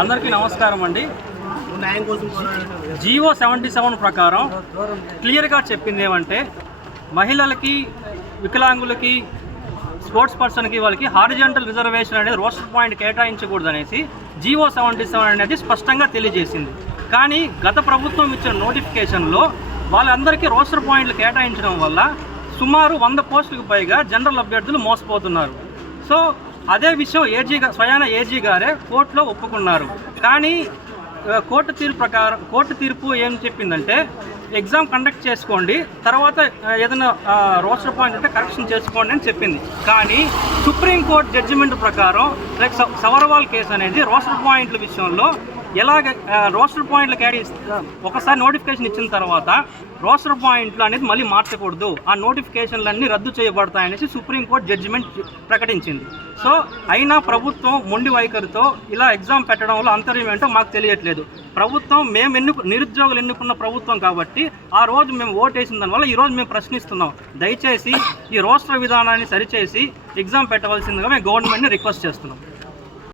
అందరికీ నమస్కారం అండి. జీవో 77 ప్రకారం క్లియర్గా చెప్పింది ఏమంటే మహిళలకి, వికలాంగులకి, స్పోర్ట్స్ పర్సన్కి వాళ్ళకి హారిజాంటల్ రిజర్వేషన్ అనేది రోస్టర్ పాయింట్ కేటాయించకూడదు అనేసి జీవో 77 అనేది స్పష్టంగా తెలియజేసింది. కానీ గత ప్రభుత్వం ఇచ్చిన నోటిఫికేషన్లో వాళ్ళందరికీ రోస్టర్ పాయింట్లు కేటాయించడం వల్ల సుమారు 100 పోస్టులకు పైగా జనరల్ అభ్యర్థులు మోసపోతున్నారు. సో అదే విషయం స్వయాన ఏజీ గారే కోర్టులో ఒప్పుకున్నారు. కానీ కోర్టు తీర్పు ఏం చెప్పిందంటే ఎగ్జామ్ కండక్ట్ చేసుకోండి, తర్వాత ఏదైనా రోస్టర్ పాయింట్ ఉంటే కరెక్షన్ చేసుకోండి అని చెప్పింది. కానీ సుప్రీంకోర్టు జడ్జిమెంట్ ప్రకారం లైక్ సవర్వాల్ కేసు అనేది రోస్టర్ పాయింట్ల విషయంలో ఎలాగ రోస్టర్ పాయింట్లు ఒకసారి నోటిఫికేషన్ ఇచ్చిన తర్వాత రోస్టర్ పాయింట్లు అనేది మళ్ళీ మార్చకూడదు, ఆ నోటిఫికేషన్లన్నీ రద్దు చేయబడతాయనేసి సుప్రీంకోర్టు జడ్జిమెంట్ ప్రకటించింది. సో అయినా ప్రభుత్వం మొండి వైఖరితో ఇలా ఎగ్జామ్ పెట్టడంలో అంతర్యం ఏంటో మాకు తెలియట్లేదు. ప్రభుత్వం నిరుద్యోగులు ఎన్నుకున్న ప్రభుత్వం కాబట్టి ఆ రోజు మేము ఓటేసిన దానివల్ల ఈరోజు మేము ప్రశ్నిస్తున్నాం. దయచేసి ఈ రోస్టర్ విధానాన్ని సరిచేసి ఎగ్జామ్ పెట్టవలసిందిగా మేము గవర్నమెంట్ని రిక్వెస్ట్ చేస్తున్నాం.